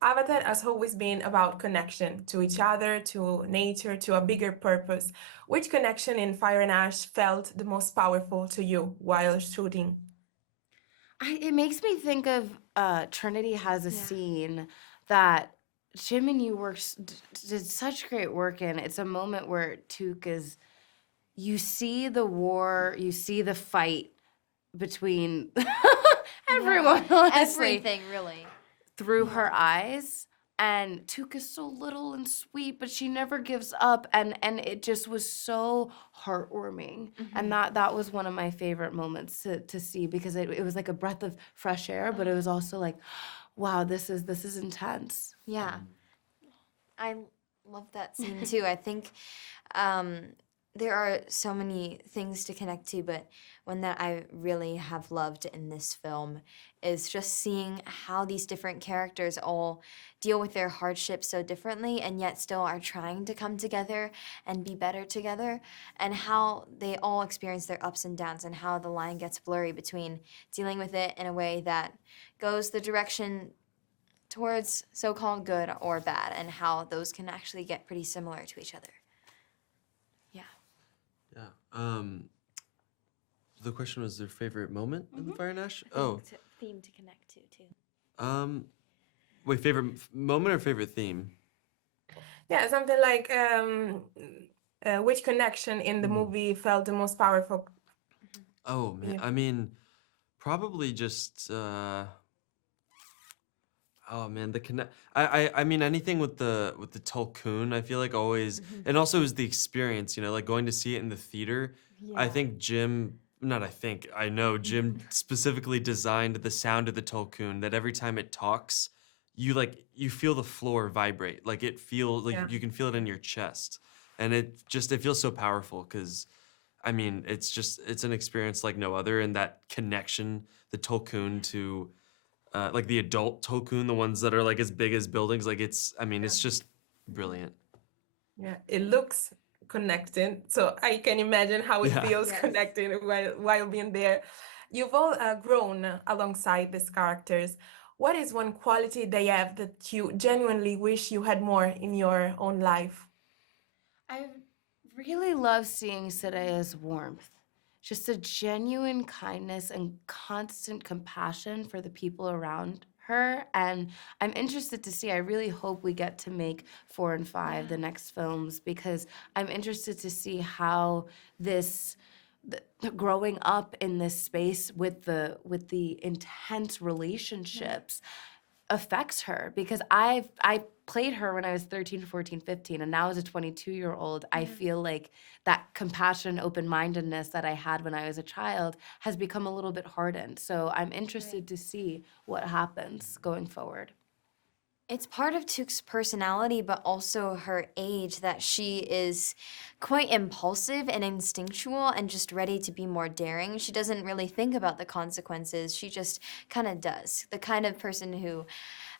Avatar has always been about connection to each other, to nature, to a bigger purpose. Which connection in Fire and Ash felt the most powerful to you while shooting? It makes me think of Trinity has a Yeah. scene that Jim and you did such great work in. It's a moment where Took is, you see the war, you see the fight between Yeah. everyone, honestly, Everything, really. through Yeah. her eyes. And Took is so little and sweet, but she never gives up, and it just was so heartwarming. And that was one of my favorite moments to see, because it was like a breath of fresh air, but it was also like, wow, this is intense. Yeah. I love that scene too. I think um, there are so many things to connect to, but one that I really have loved in this film is just seeing how these different characters all deal with their hardships so differently and yet still are trying to come together and be better together, and how they all experience their ups and downs, and how the line gets blurry between dealing with it in a way that goes the direction towards so-called good or bad, and how those can actually get pretty similar to each other. Yeah. Yeah. The question was their favorite moment in the Fire and Ash? I Oh. think theme to connect to too. Um, Wait, favorite moment or favorite theme? Yeah, something like which connection in the movie felt the most powerful? Oh man, Yeah. I mean, probably just oh man, the connect. I mean anything with the Tulkun. I feel like always, and also is the experience. You know, like going to see it in the theater. I think Jim. Not I think. I know Jim specifically designed the sound of the Tulkun that every time it talks, you feel the floor vibrate. Like it feels like Yeah. you can feel it in your chest, and it feels so powerful because. I mean, it's an experience like no other, and that connection, the Tulkun to like the adult Tulkun, the ones that are like as big as buildings, like it's just brilliant. Yeah, it looks connected, so I can imagine how it Yeah. feels Yes. connecting while being there. You've all grown alongside these characters. What is one quality they have that you genuinely wish you had more in your own life? I really love seeing Tsireya's warmth. Just a genuine kindness and constant compassion for the people around her. And I'm interested to see, I really hope we get to make 4 and 5, the next films, because I'm interested to see how this growing up in this space with the intense relationships affects her, because I played her when I was 13, 14, 15, and now as a 22-year-old, I feel like that compassion, open-mindedness that I had when I was a child has become a little bit hardened. So I'm interested to see what happens going forward. It's part of Took's personality, but also her age, that she is quite impulsive and instinctual and just ready to be more daring. She doesn't really think about the consequences. She just kind of does. The kind of person who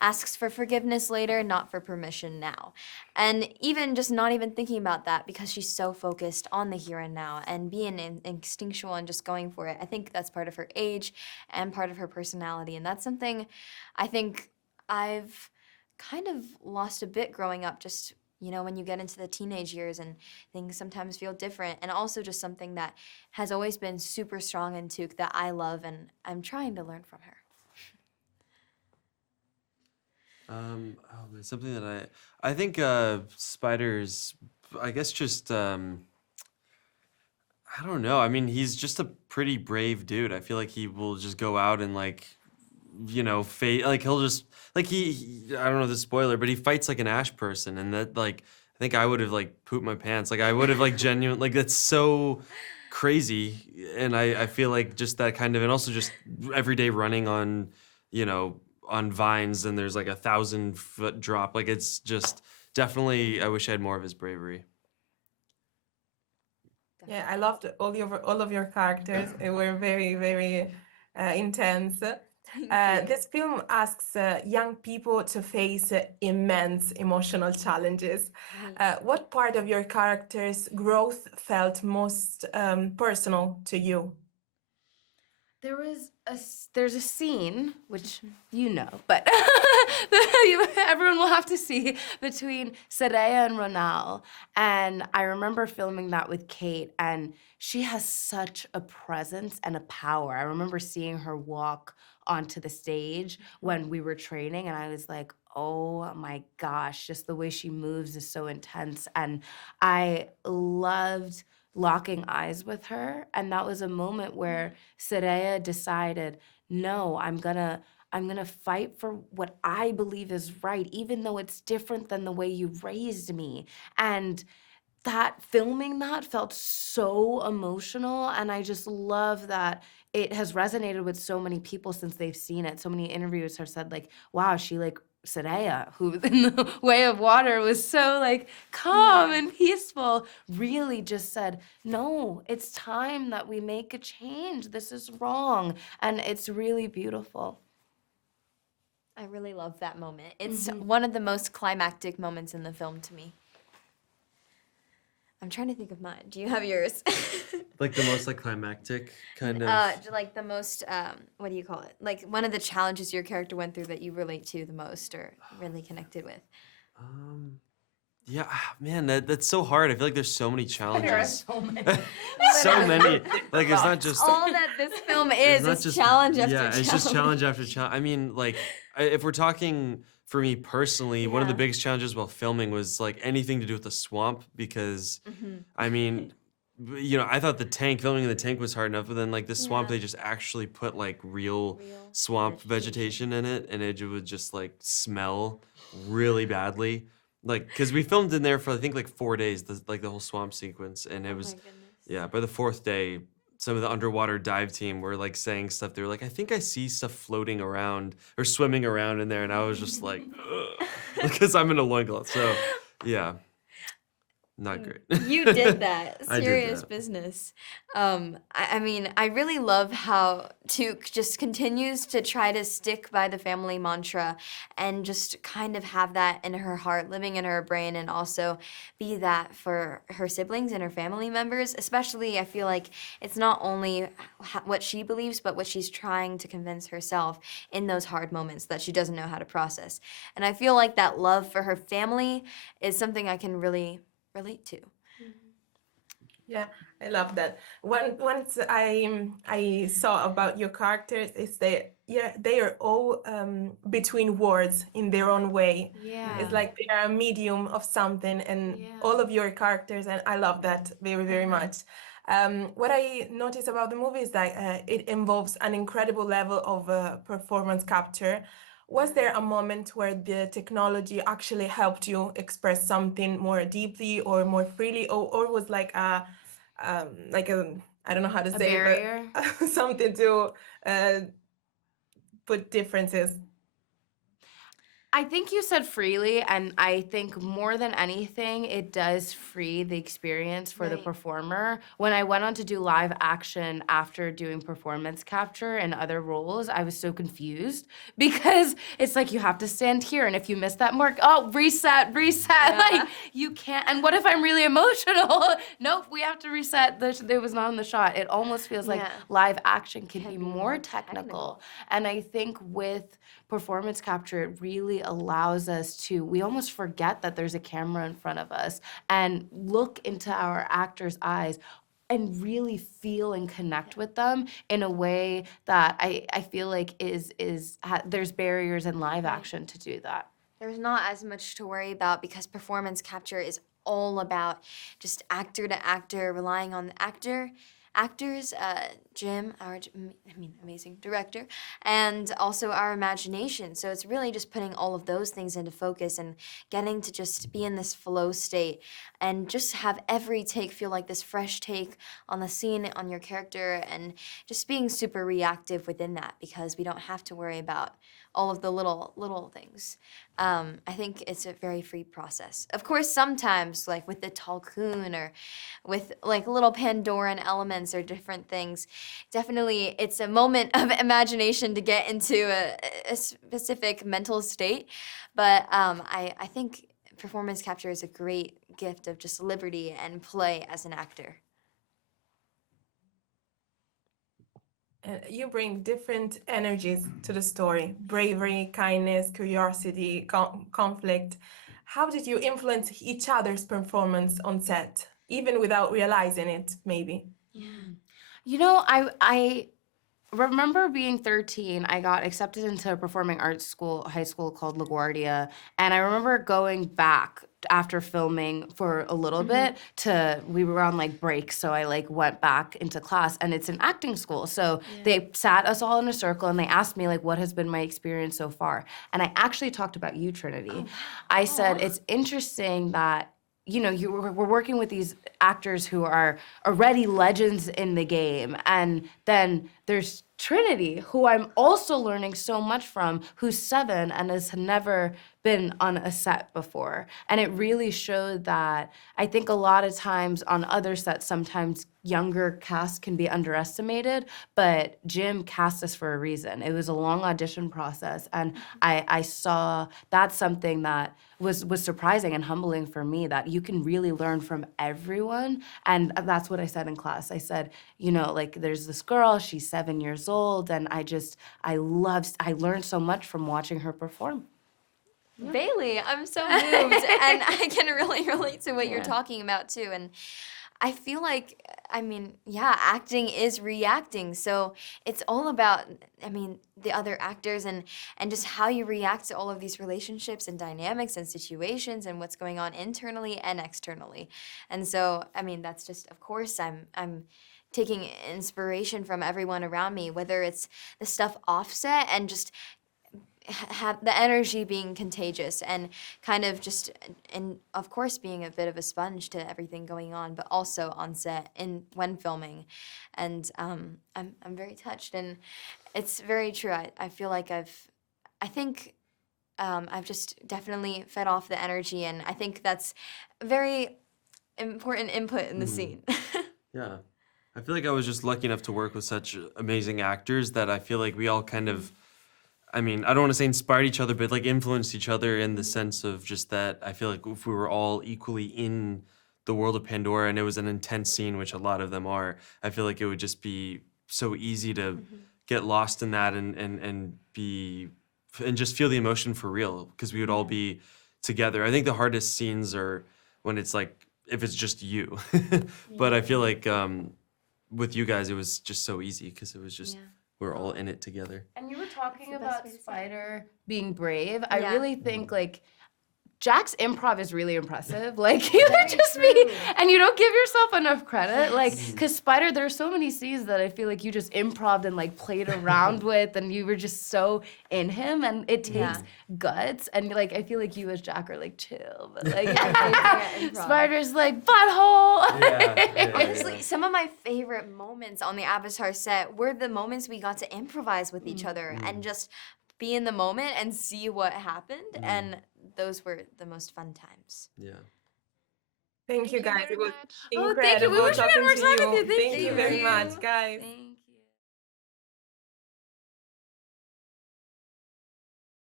asks for forgiveness later, not for permission now. And even just not even thinking about that, because she's so focused on the here and now and being instinctual and just going for it. I think that's part of her age and part of her personality. And that's something I think I've kind of lost a bit growing up, just when you get into the teenage years and things sometimes feel different, and also just something that has always been super strong in Took that I love and I'm trying to learn from her. Oh man, something that I think spiders. I guess just I don't know. I mean, he's just a pretty brave dude. I feel like he will just go out and like like he'll just like I don't know the spoiler, but he fights like an ash person, and that like I think I would have like pooped my pants. Like I would have like genuine like that's so crazy, and I feel like just that kind of, and also just every day running on you know on vines, and there's like 1,000 foot drop. Like it's just definitely. I wish I had more of his bravery. Yeah, I loved all of your characters. They were very, very intense. This film asks young people to face immense emotional challenges. What part of your character's growth felt most personal to you? There's a scene, which you know, but everyone will have to see, between Tsireya and Ronal. And I remember filming that with Kate, and she has such a presence and a power. I remember seeing her walk onto the stage when we were training, and I was like, oh my gosh, just the way she moves is so intense. And I loved locking eyes with her, and that was a moment where Tsireya decided, no, I'm gonna fight for what I believe is right, even though it's different than the way you raised me. And filming that felt so emotional, and I just love that it has resonated with so many people since they've seen it. So many interviewers have said, like, wow, she like Tsireya, who in the Way of Water was so like calm and peaceful, really just said, no, it's time that we make a change. This is wrong. And it's really beautiful. I really love that moment. It's one of the most climactic moments in the film to me. I'm trying to think of mine. Do you have yours? Like the most like climactic kind of. Like the most, what do you call it? Like one of the challenges your character went through that you relate to the most or really connected with. Yeah, man, that's so hard. I feel like there's so many challenges. So many. So many. Like it's not just. All that this film it's is not just challenge after yeah, challenge. it's just challenge after challenge. I mean, like, if we're talking for me personally, one of the Yeah. biggest challenges while filming was like anything to do with the swamp because, I mean, you know, I thought filming in the tank was hard enough, but then like this swamp, Yeah. they just actually put like real swamp vegetation in it, and it would just like smell really badly. Like, cause we filmed in there for I think like 4 days, the whole swamp sequence, and it was yeah. By the 4th day, some of the underwater dive team were like saying stuff. They were like, I think I see stuff floating around or swimming around in there, and I was just like, ugh, because I'm in a loincloth. So yeah, not great. You did that. I did Serious that. business. I mean, I really love how Tuk just continues to try to stick by the family mantra and just kind of have that in her heart, living in her brain, and also be that for her siblings and her family members. Especially, I feel like it's not only what she believes, but what she's trying to convince herself in those hard moments that she doesn't know how to process. And I feel like that love for her family is something I can really relate to. Yeah, I love that. Once I saw about your characters is they are all between words in their own way. Yeah. It's like they are a medium of something, and all of your characters, and I love that very, very much. What I notice about the movie is that it involves an incredible level of performance capture. Was there a moment where the technology actually helped you express something more deeply or more freely, or was like a I don't know how to A say it, barrier? but something to put differences? I think you said freely, and I think more than anything, it does free the experience for the Right. performer. When I went on to do live action after doing performance capture and other roles, I was so confused because it's like you have to stand here, and if you miss that mark, oh, reset. Like you can't. And what if I'm really emotional? Nope, we have to reset. It was not in the shot. It almost feels like Yeah. live action can Can be be more more technical. And I think with performance capture, it really allows us to, we almost forget that there's a camera in front of us and look into our actors' eyes and really feel and connect with them in a way that I feel like there's barriers in live action to do that. There's not as much to worry about because performance capture is all about just actor to actor, relying on the actors, Jim, our amazing director, and also our imagination. So it's really just putting all of those things into focus and getting to just be in this flow state and just have every take feel like this fresh take on the scene, on your character, and just being super reactive within that because we don't have to worry about all of the little things. I think it's a very free process. Of course, sometimes, like with the Tulkun or with like little Pandoran elements or different things, definitely it's a moment of imagination to get into a specific mental state. But I think performance capture is a great gift of just liberty and play as an actor. You bring different energies to the story: bravery, kindness, curiosity, conflict. How did you influence each other's performance on set, even without realizing it, maybe? You know, I remember being 13, I got accepted into a performing arts school, high school called LaGuardia, and I remember going back after filming for a little bit we were on like breaks, so I like went back into class, and it's an acting school. So they sat us all in a circle and they asked me like, what has been my experience so far? And I actually talked about you, Trinity. I said, it's interesting that we're working with these actors who are already legends in the game, and then there's Trinity, who I'm also learning so much from, who's 7 and has never been on a set before. And it really showed that I think a lot of times on other sets, sometimes younger casts can be underestimated, but Jim cast us for a reason. It was a long audition process, and I saw that's something that was surprising and humbling for me, that you can really learn from everyone. And that's what I said in class. I said, like, there's this girl, she's 7 years old, and I learned so much from watching her perform. Bailey, I'm so moved, and I can really relate to what you're talking about too. And I feel like, acting is reacting. So it's all about, the other actors and just how you react to all of these relationships and dynamics and situations and what's going on internally and externally. And so, that's just, of course, I'm taking inspiration from everyone around me, whether it's the stuff offset and just have the energy being contagious and kind of just, and of course being a bit of a sponge to everything going on, but also on set and when filming. And I'm very touched, and it's very true. I feel like I've just definitely fed off the energy, and I think that's very important input in the scene. Yeah. I feel like I was just lucky enough to work with such amazing actors that I feel like we all kind of, I don't want to say inspired each other, but like influenced each other in the sense of just that I feel like if we were all equally in the world of Pandora and it was an intense scene, which a lot of them are, I feel like it would just be so easy to get lost in that and just feel the emotion for real, because we would all be together. I think the hardest scenes are when it's like, if it's just you. But I feel like with you guys, it was just so easy because it was just, we're all in it together. And you were talking That's the best about way to say it. Spider being brave. I Yeah. really think like Jack's improv is really impressive. Like you Very would just true. be, and you don't give yourself enough credit. Like, cause Spider, there are so many scenes that I feel like you just improv'd and like played around with, and you were just so in him. And it takes guts. And like I feel like you as Jack are like chill, but like improv. Spider's like butthole. Honestly, some of my favorite moments on the Avatar set were the moments we got to improvise with each other and just be in the moment and see what happened. And those were the most fun times. Yeah. Thank you, guys. It was Oh, thank you. We incredible wish we had talking more to time with you. you. Thank Thank you you. very much, guys. Thanks.